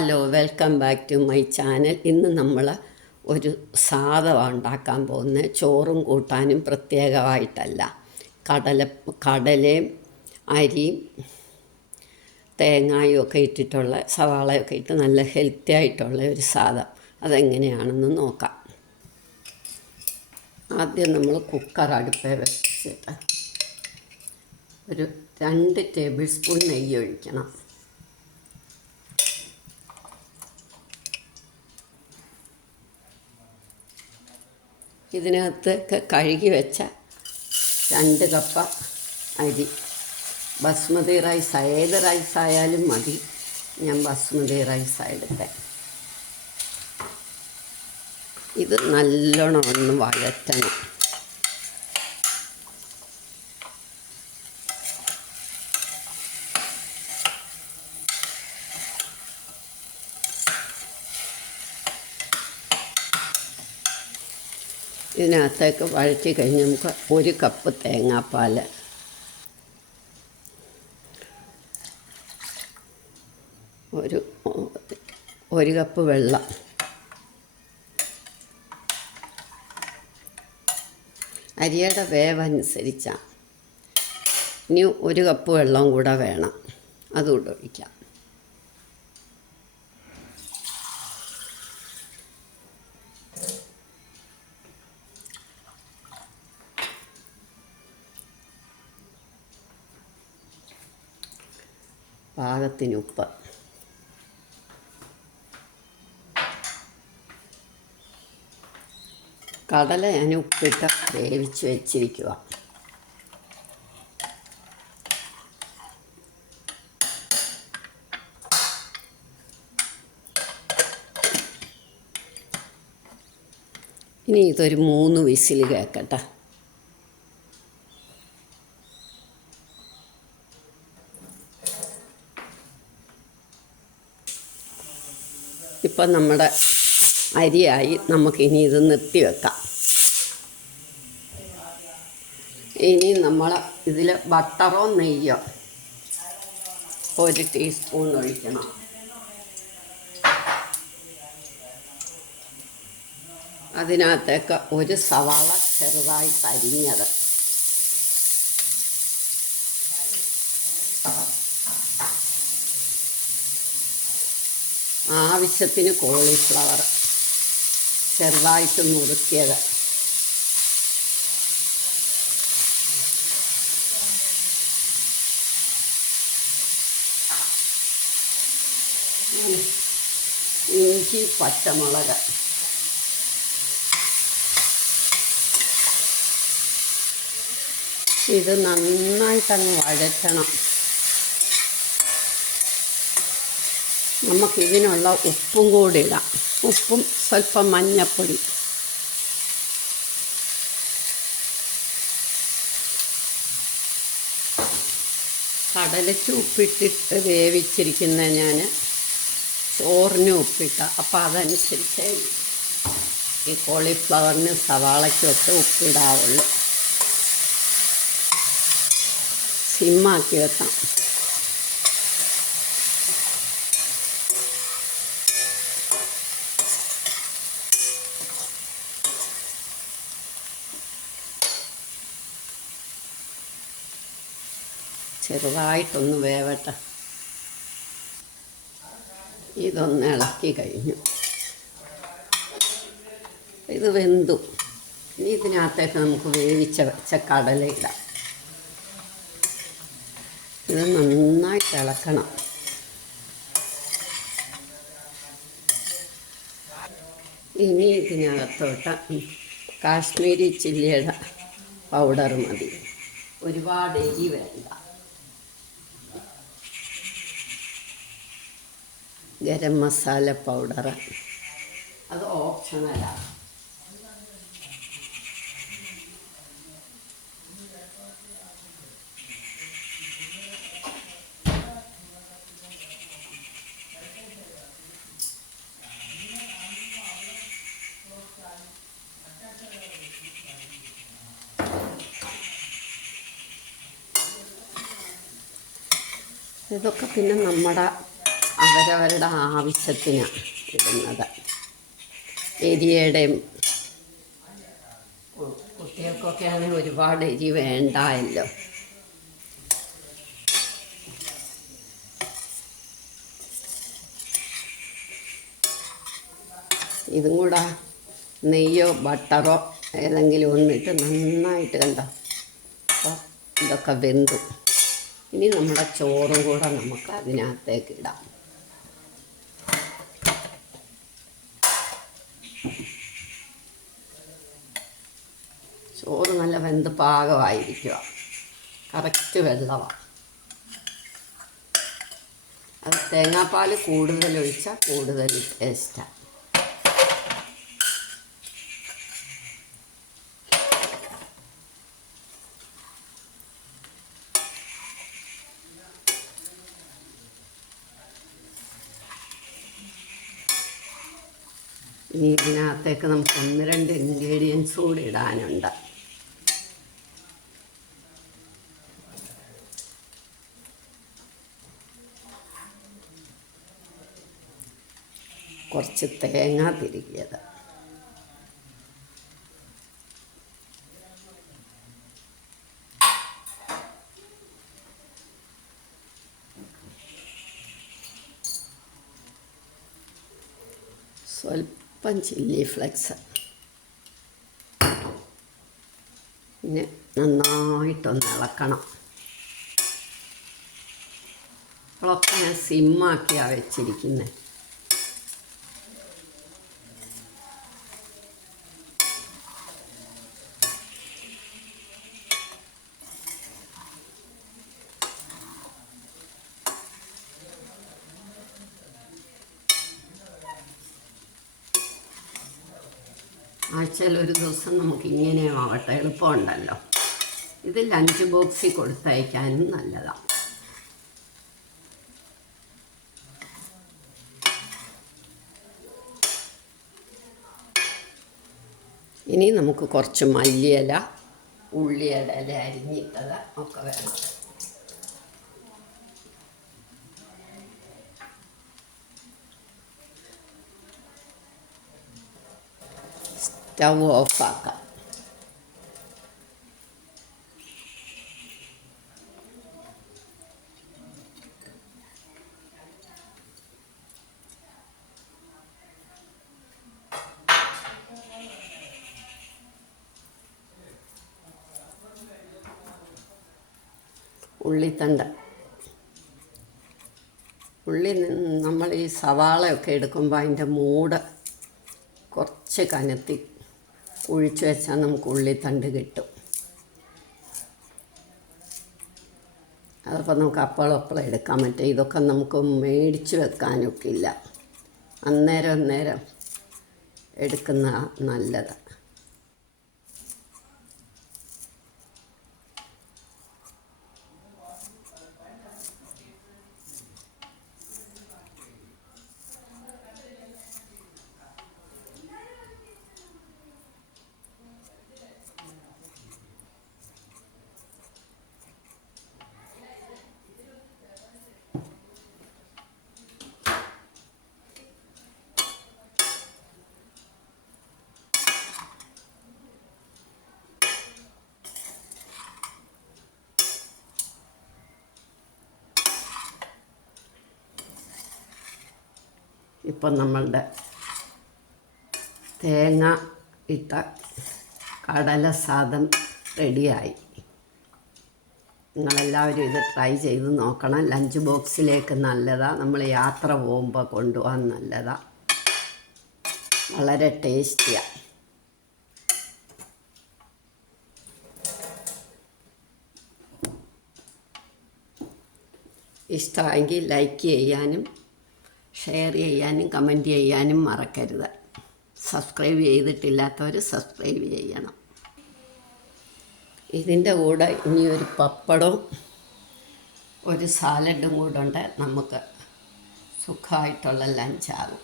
Hello, welcome back to my channel. ഇന്ന് നമ്മൾ ഒരു സാധനമാണ് ഉണ്ടാക്കാൻ പോകുന്നത്. ചോറും കൂട്ടാനും പ്രത്യേകമായിട്ടല്ല. കടലയും അരിയും തേങ്ങയും ഒക്കെ ഇട്ടിട്ടുള്ള, സവാളയൊക്കെ ഇട്ട് നല്ല ഹെൽത്തി ആയിട്ടുള്ള ഒരു സാധനം. അതെങ്ങനെയാണെന്ന് നോക്കാം. ആദ്യം നമ്മൾ കുക്കർ അടുപ്പിൽ വെച്ചിട്ട് ഒരു 2 ടേബിൾ സ്പൂൺ നെയ്യ് ഒഴിക്കണം. ഇതിനകത്തൊക്കെ കഴുകി വെച്ച 2 കപ്പ് അരി. ബസ്മതി റൈസ്, ഏത് റൈസായാലും മതി. ഞാൻ ബസ്മതി റൈസാണ് എടുത്തത്. ഇത് നല്ലോണം ഒന്ന് വഴറ്റണം. ഇതിനകത്തേക്ക് വഴറ്റി കഴിഞ്ഞ് നമുക്ക് 1 കപ്പ് തേങ്ങാപ്പാൽ, ഒരു കപ്പ് വെള്ളം, അരിയുടെ വേവനുസരിച്ചാണ്. ഇനി 1 കപ്പ് വെള്ളം കൂടെ വേണം, അതുകൂടെ ഒഴിക്കാം. പാകത്തിന് ഉപ്പ്. കടല ഞാൻ ഉപ്പിട്ട് വേവിച്ച് വെച്ചിരിക്കുക. ഇനി ഇതൊരു 3 വിസിൽ കേൾക്കട്ടെ. ഇപ്പം നമ്മുടെ അരിയായി. നമുക്കിനി ഇത് നിർത്തി വെക്കാം. ഇനി നമ്മൾ ഇതിൽ ബട്ടറോ നെയ്യോ 1 ടീസ്പൂൺ ഒഴിക്കണം. അതിനകത്തേക്ക് 1 സവാള ചെറുതായി അരിഞ്ഞത്, ആവശ്യത്തിന് കോളിഫ്ലവർ ചെറുതായിട്ട് നുറുക്കിയത്, ഇഞ്ചി, പച്ചമുളക്, ഇത് നന്നായിട്ടങ്ങ് വഴറ്റണം. നമുക്കിതിനുള്ള ഉപ്പും കൂടി ഇടാം. ഉപ്പും സ്വല്പം മഞ്ഞൾപ്പൊടി. കടലയ്ക്ക് ഉപ്പിട്ടിട്ട് വേവിച്ചിരിക്കുന്ന ഞാൻ ചോറിന് ഉപ്പിട്ട, അപ്പോൾ അതനുസരിച്ച് ഈ കോളിഫ്ലവറിന് സവാളയ്ക്കൊക്കെ ഉപ്പിടാവുള്ളൂ. സിമ്മാക്കി വെക്കാം. ചെറുതായിട്ടൊന്ന് വേവട്ടെ. ഇതൊന്ന് ഇളക്കി കഴിഞ്ഞു. ഇത് വെന്തു. ഇനി ഇതിനകത്തേക്ക് നമുക്ക് വേവിച്ച വെച്ച കടല ഇടാം. ഇത് നന്നായിട്ട് ഇളക്കണം. ഇനി ഇതിനകത്തോട്ട് കാശ്മീരി ചില്ലിയുടെ പൗഡർ മതി. ഒരുപാട് എരി വേണ്ട. ഗരം മസാല പൗഡർ അത് ഓപ്ഷണലാണ്. ഇതൊക്കെ പിന്നെ നമ്മുടെ അവരവരുടെ ആവശ്യത്തിന് ഇടുന്നത്. എരിയുടെയും കുട്ടികൾക്കൊക്കെ ആണെങ്കിൽ ഒരുപാട് എരി വേണ്ടായല്ലോ. ഇതും കൂടെ നെയ്യോ ബട്ടറോ ഏതെങ്കിലും ഒന്നിട്ട് നന്നായിട്ട് കണ്ടോ. അപ്പോൾ ഇതൊക്കെ വെന്തു. ഇനി നമ്മുടെ ചോറും കൂടെ നമുക്ക് അതിനകത്തേക്ക് ഇടാം. ചോറ് നല്ല വെന്ത് പാകമായിരിക്കുക. കറക്റ്റ് വെള്ളമാണ്. അത് തേങ്ങാപ്പാൽ കൂടുതൽ ഒഴിച്ചാൽ കൂടുതൽ ടേസ്റ്റാണ്. ഇനി ഇതിനകത്തേക്ക് നമുക്ക് 1-2 ഇൻഗ്രീഡിയൻസ് കൂടി ഇടാനുണ്ട്. കുറച്ച് തേങ്ങ തിരികിയത്, സ്വല്പം ചില്ലി ഫ്ലെക്സ്, പിന്നെ നന്നായിട്ടൊന്ന് ഇളക്കണം. അപ്പോഴൊക്കെ ഞാൻ സിമ്മാക്കിയാണ് വെച്ചിരിക്കുന്നത്. ആഴ്ചയിൽ ഒരു ദിവസം നമുക്ക് ഇങ്ങനെ ആവട്ടെ, എളുപ്പമുണ്ടല്ലോ. ഇത് ലഞ്ച് ബോക്സിൽ കൊടുത്തയക്കാനും നല്ലതാണ്. ഇനി നമുക്ക് കുറച്ച് മല്ലിയില, ഉള്ളിയുടെ ഇല അരിഞ്ഞിട്ടത് ഒക്കെ വേണം. സ്റ്റവ് ഓഫാക്കാം. ഉള്ളിത്തണ്ട്, ഉള്ളി നമ്മൾ ഈ സവാളയൊക്കെ എടുക്കുമ്പോൾ അതിൻ്റെ മൂട് കുറച്ച് കനത്തി ഒഴിച്ചു വെച്ചാൽ നമുക്ക് ഉള്ളിത്തണ്ട് കിട്ടും. അതപ്പോൾ നമുക്ക് അപ്പോഴപ്പോൾ എടുക്കാൻ പറ്റും. ഇതൊക്കെ നമുക്ക് മേടിച്ച് വെക്കാനൊക്കെ ഇല്ല, അന്നേരം എടുക്കുന്ന നല്ലത്. ഇപ്പം നമ്മളുടെ തേങ്ങ ഇട്ട കടല സാദം റെഡിയായി. നിങ്ങളെല്ലാവരും ഇത് ട്രൈ ചെയ്ത് നോക്കണം. ലഞ്ച് ബോക്സിലേക്ക് നല്ലതാണ്. നമ്മൾ യാത്ര പോകുമ്പോൾ കൊണ്ടുപോകാൻ നല്ലതാണ്. വളരെ ടേസ്റ്റിയാണ്. ഇഷ്ടമെങ്കിൽ ലൈക്ക് ചെയ്യാനും ഷെയർ ചെയ്യാനും കമൻറ്റ് ചെയ്യാനും മറക്കരുത്. സബ്സ്ക്രൈബ് ചെയ്തിട്ടില്ലാത്തവർ സബ്സ്ക്രൈബ് ചെയ്യണം. ഇതിൻ്റെ കൂടെ ഇനിയൊരു പപ്പടവും ഒരു സാലഡും കൂടെ ഉണ്ട്. നമുക്ക് സുഖമായിട്ടുള്ള ലഞ്ചാകും.